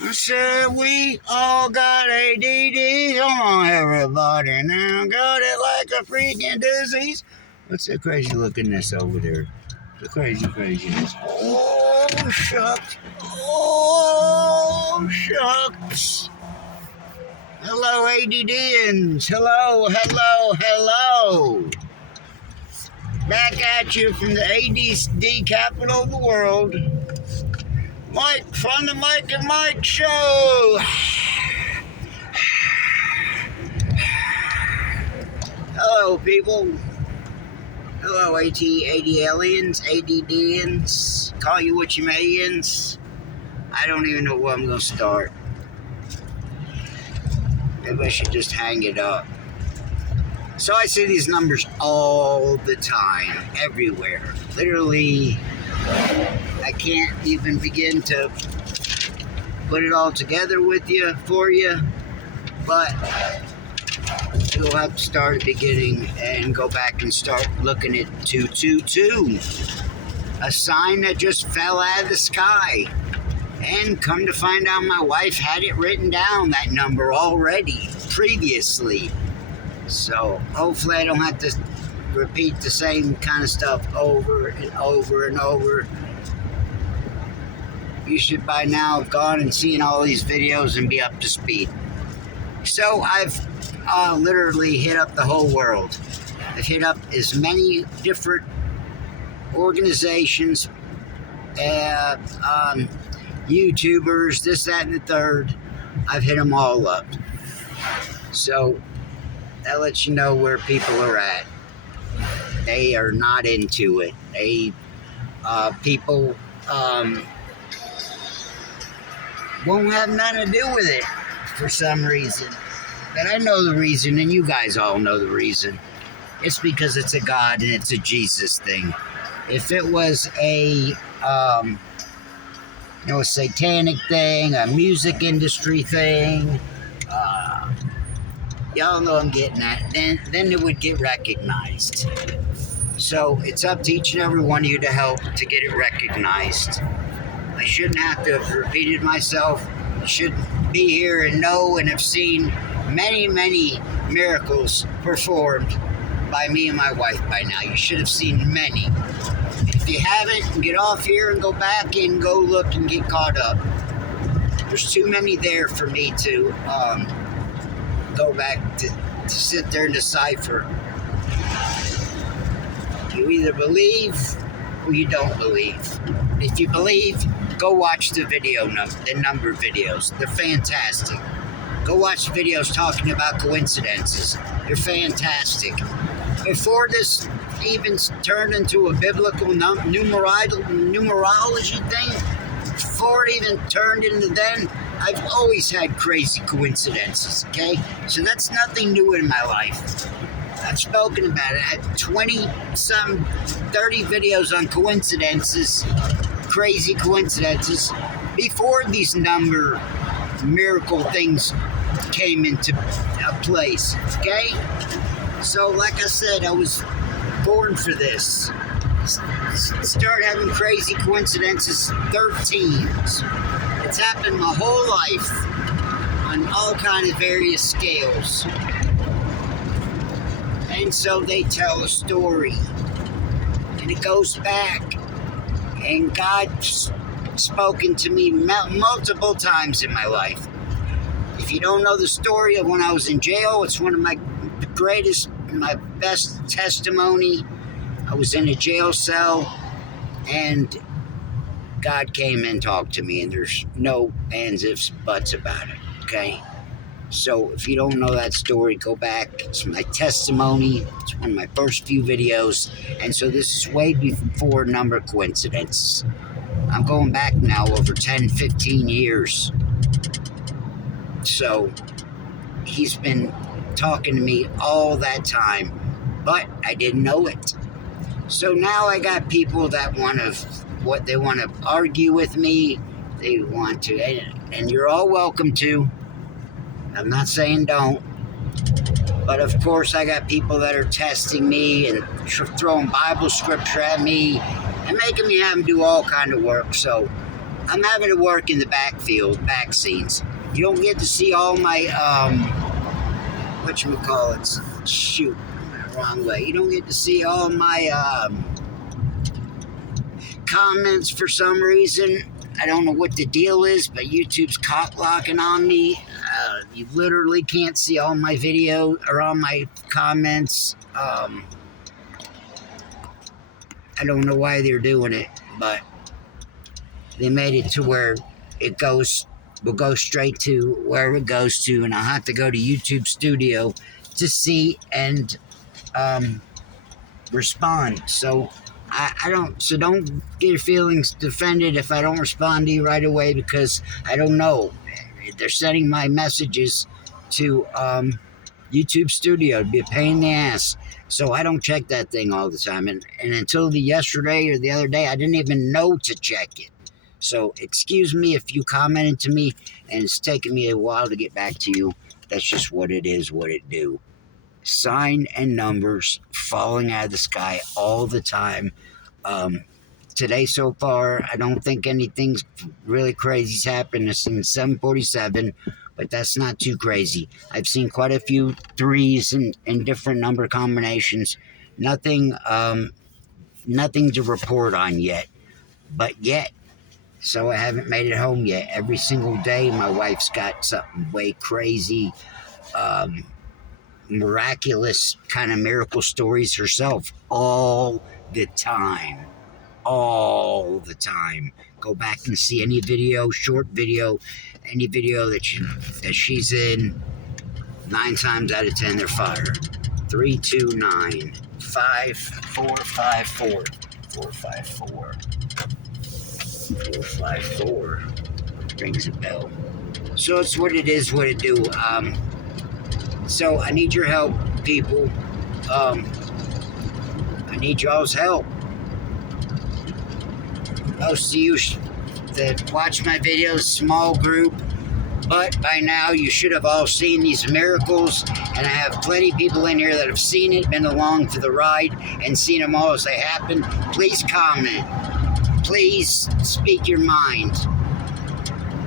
I said we all got ADD. Come on, everybody now. Got it like a freaking disease. What's that crazy lookingness over there? The craziness. Oh, shucks. Oh, shucks. Hello, ADDians. Hello. Back at you from the ADD capital of the world. Mike from the Mike and Mike Show. Hello, people. Hello, AD aliens, ADDians. Call you what you mayans. I don't even know where I'm going to start. Maybe I should just hang it up. So I see these numbers all the time, everywhere. Literally, I can't even begin to put it all together for you, but you'll have to start at the beginning and go back and start looking at 222, a sign that just fell out of the sky. And come to find out, my wife had it written down, that number already, previously. So hopefully I don't have to repeat the same kind of stuff over and over and over. You should by now have gone and seen all these videos and be up to speed. So I've literally hit up the whole world. I've hit up as many different organizations, YouTubers, this, that, and the third. I've hit them all up. So that lets you know where people are at. They are not into it. People won't have nothing to do with it for some reason. But I know the reason, and you guys all know the reason. It's because it's a God and it's a Jesus thing. If it was a satanic thing, a music industry thing, y'all know I'm getting at, then it would get recognized. So it's up to each and every one of you to help to get it recognized. I shouldn't have to have repeated myself. You should be here and know and have seen many, many miracles performed by me and my wife by now. You should have seen many. If you haven't, get off here and go back and go look and get caught up. There's too many there for me to go back to sit there and decipher. You either believe or you don't believe. If you believe, go watch the number videos. They're fantastic. Go watch videos talking about coincidences. They're fantastic. Before this even turned into a biblical numerology thing, before it even turned into then, I've always had crazy coincidences, okay? So that's nothing new in my life. I've spoken about it. I had 20-some, 30 videos on coincidences, crazy coincidences, before these miracle things came into place, okay? So, like I said, I was born for this. Start having crazy coincidences 13. It's happened my whole life on all kinds of various scales. And so they tell a story. And it goes back. And God's spoken to me multiple times in my life. If you don't know the story of when I was in jail, it's one of my greatest, my best testimony. I was in a jail cell, and God came and talked to me, and there's no ands, ifs, buts about it, okay? So if you don't know that story, go back. It's my testimony. It's one of my first few videos, and so this is way before number coincidences. I'm going back now over 10, 15 years. So he's been talking to me all that time, but I didn't know it. So now I got people that want to argue with me. They want to, and you're all welcome to. I'm not saying don't. But of course I got people that are testing me and throwing Bible scripture at me and making me have to do all kind of work. So I'm having to work in the back scenes. You don't get to see all my, whatchamacallits, shoot, wrong way. You don't get to see all my, comments for some reason. I don't know what the deal is, but YouTube's cock blocking on me. You literally can't see all my video or all my comments. I don't know why they're doing it, but they made it to where it will go straight to wherever it goes to, and I'll have to go to YouTube Studio to see and respond. So don't get your feelings defended if I don't respond to you right away, because I don't know. They're sending my messages to YouTube Studio to be a pain in the ass. So I don't check that thing all the time. And until yesterday or the other day, I didn't even know to check it. So excuse me if you commented to me and it's taken me a while to get back to you. That's just what it is, what it do. Sign and numbers falling out of the sky all the time. Today so far, I don't think anything's really crazy's happened. It's in 747, but that's not too crazy. I've seen quite a few threes in different number combinations. Nothing to report on yet, so I haven't made it home yet. Every single day, my wife's got something way crazy, miraculous kind of miracle stories herself all the time. Go back and see any video, short video, any video that she's in. 9 times out of 10, they're fire. 329 5454 454 454 rings a bell. So it's what it is, what it do. So I need your help, people. I need y'all's help. Most of you that watch my videos, small group, but by now you should have all seen these miracles, and I have plenty of people in here that have seen it, been along for the ride, and seen them all as they happen. Please comment. Please speak your mind.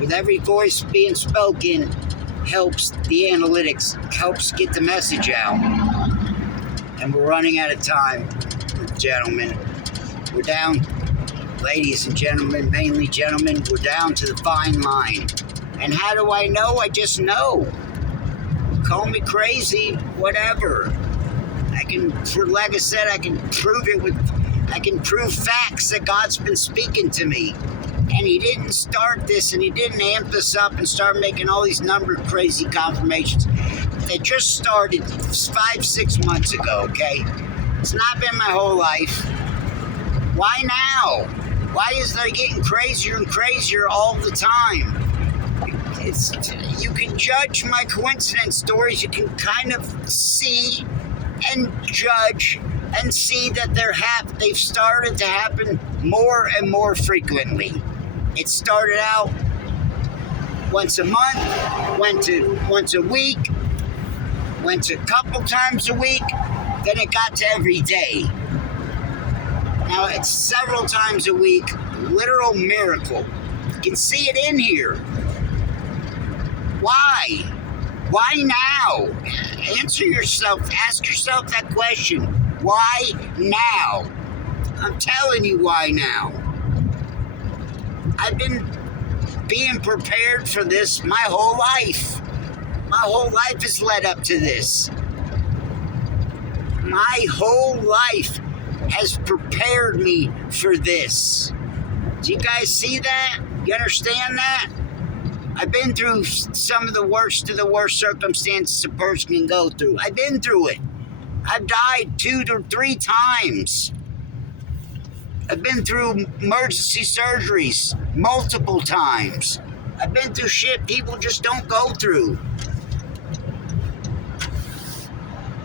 With every voice being spoken, helps the analytics, helps get the message out. And we're running out of time, gentlemen. We're down, ladies and gentlemen, mainly gentlemen, we're down to the fine line. And how do I know? I just know. Call me crazy, whatever. Like I said, I can prove facts that God's been speaking to me. And he didn't start this, and he didn't amp this up and start making all these number crazy confirmations. They just started 5-6 months ago, okay? It's not been my whole life. Why now? Why is they getting crazier and crazier all the time? You can judge my coincidence stories. You can kind of see and judge and see that they've started to happen more and more frequently. It started out once a month, went to once a week, went to a couple times a week, then it got to every day. Now it's several times a week, literal miracle. You can see it in here. Why? Why now? Ask yourself that question. Why now? I'm telling you why now. I've been being prepared for this my whole life. My whole life has led up to this. My whole life has prepared me for this. Do you guys see that? You understand that? I've been through some of the worst circumstances a person can go through. I've been through it. I've died 2 to 3 times. I've been through emergency surgeries multiple times. I've been through shit people just don't go through.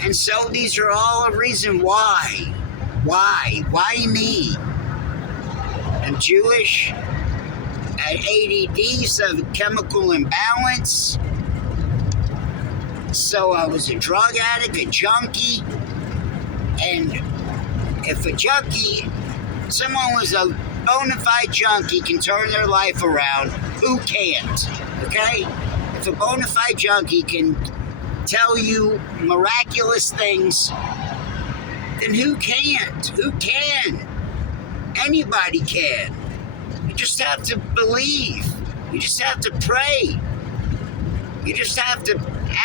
And so these are all a reason why. Why? Why me? I'm Jewish. I had ADD, so chemical imbalance. So I was a drug addict, a junkie. And if a junkie, someone was bona fide junkie can turn their life around, who can't? Okay? If a bona fide junkie can tell you miraculous things, then who can't? Who can? Anybody can. You just have to believe. You just have to pray. You just have to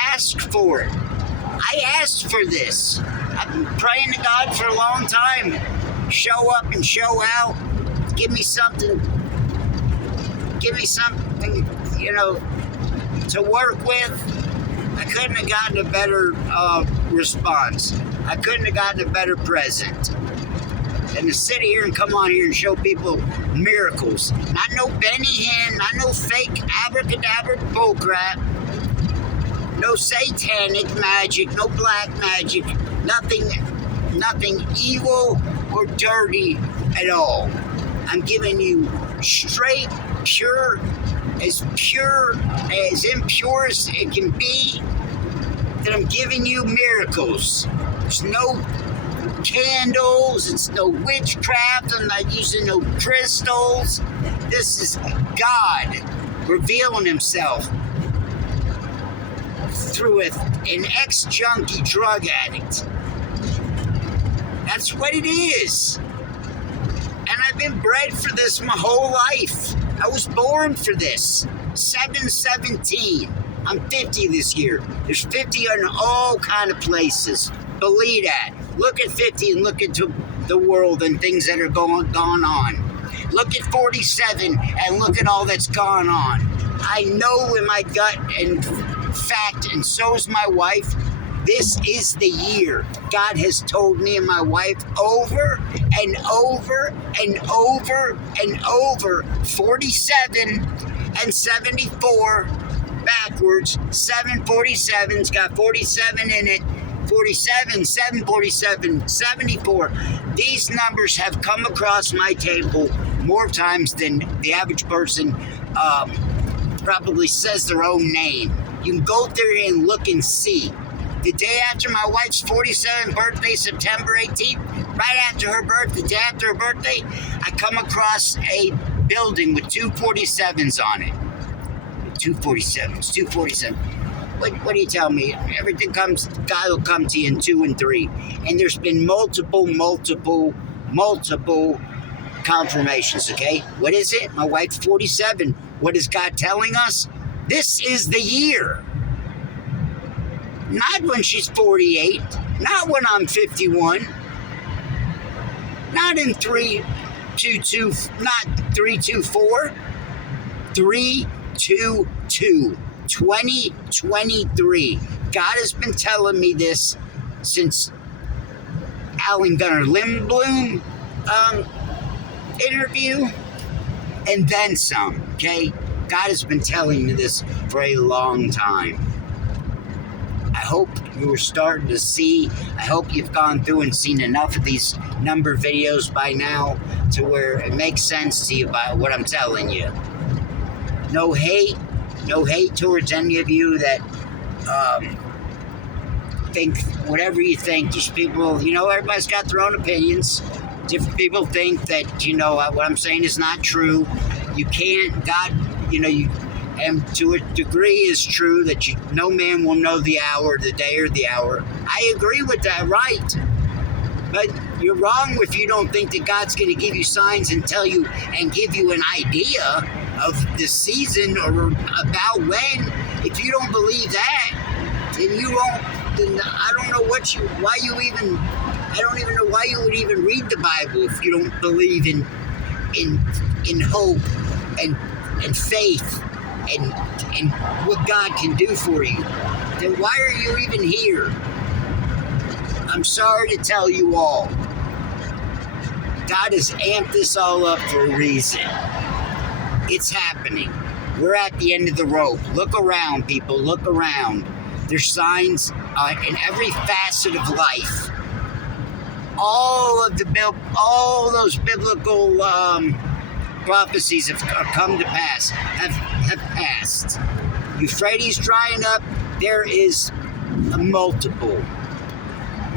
ask for it. I asked for this. I've been praying to God for a long time. Show up and show out. Give me something, to work with. I couldn't have gotten a better response. I couldn't have gotten a better present. And to sit here and come on here and show people miracles. Not no Benny Hinn, not no fake abracadabra bullcrap. No satanic magic, no black magic, nothing evil or dirty at all. I'm giving you straight, pure as impure as it can be, that I'm giving you miracles. There's no candles, it's no witchcraft, I'm not using no crystals. This is God revealing himself through an ex-junkie drug addict. That's what it is. And I've been bred for this my whole life. I was born for this. 7/17. I'm 50 this year. There's 50 in all kind of places. Believe that. Look at 50 and look into the world and things that are going on. Look at 47 and look at all that's gone on. I know in my gut and fact, and so is my wife, this is the year. God has told me and my wife over and over and over and over, 47 and 74 backwards. 747's got 47 in it. 47, 747, 74. These numbers have come across my table more times than the average person probably says their own name. You can go there and look and see. The day after my wife's 47th birthday, September 18th, right after her birthday, the day after her birthday, I come across a building with 247s on it. 247. What do you tell me? Everything comes, God will come to you in 2 and 3. And there's been multiple confirmations, okay? What is it? My wife's 47. What is God telling us? This is the year. Not when she's 48. Not when I'm 51. Not in 322, not 324. 322. 2023. God has been telling me this since Alan Gunnar Lindblom interview, and then some, okay? God has been telling me this for a long time. I hope you are starting to see, I hope you've gone through and seen enough of these number videos by now to where it makes sense to you by what I'm telling you. No hate towards any of you that think whatever you think. Just people, everybody's got their own opinions. Different people think that, what I'm saying is not true. You can't, God, and to a degree is true that no man will know the hour, the day, or the hour. I agree with that, right? But you're wrong if you don't think that God's going to give you signs and tell you and give you an idea of the season or about when. If you don't believe that, then I don't know why you would even read the Bible if you don't believe in hope and faith and what God can do for you. Then why are you even here? I'm sorry to tell you all. God has amped this all up for a reason. It's happening. We're at the end of the rope. Look around, people. Look around. There's signs in every facet of life. All those biblical prophecies have come to pass. Have passed. Euphrates drying up. There is a multiple.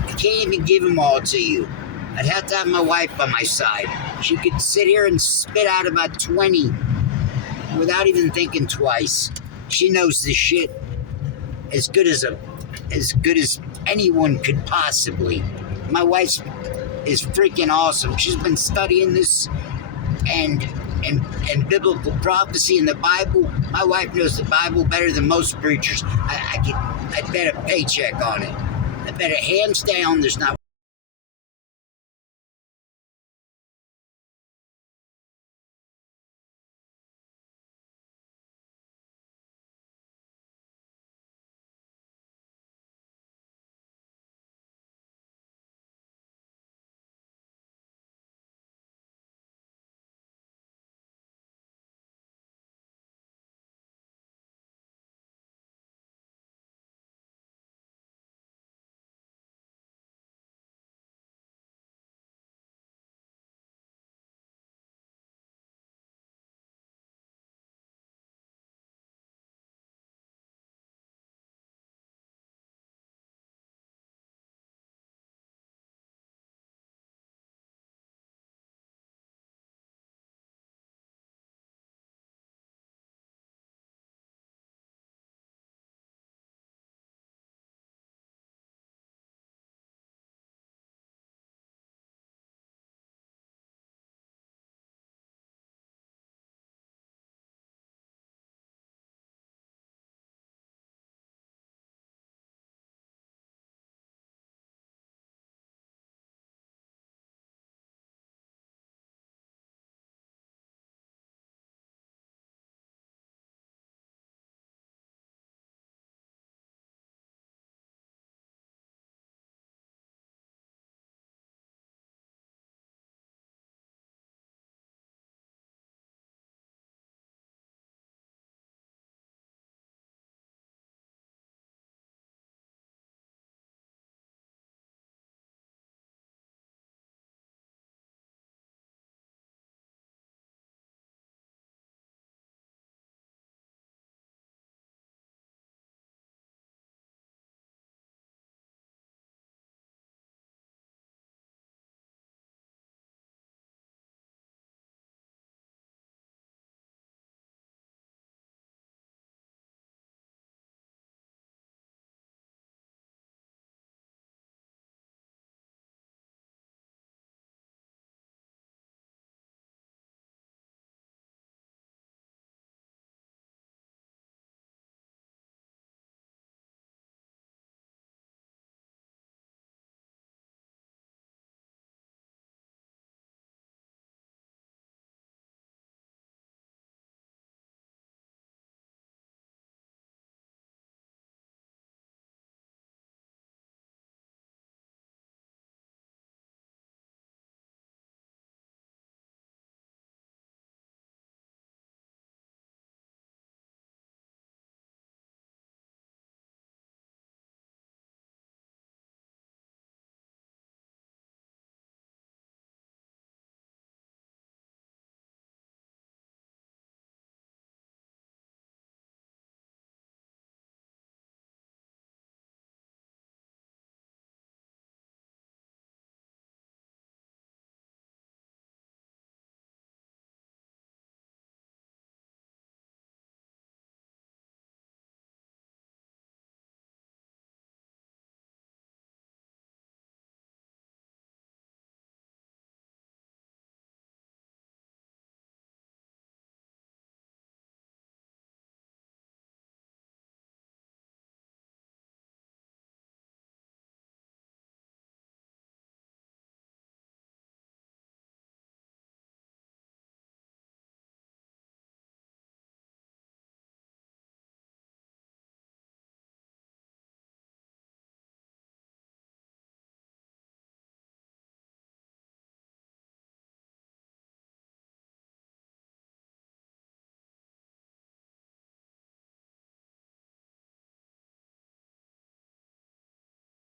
I can't even give them all to you. I'd have to have my wife by my side. She could sit here and spit out about 20 without even thinking twice. She knows the shit as good as anyone could possibly. My wife is freaking awesome. She's been studying this and biblical prophecy in the Bible. My wife knows the Bible better than most preachers. I'd bet a paycheck on it. I bet it hands down there's not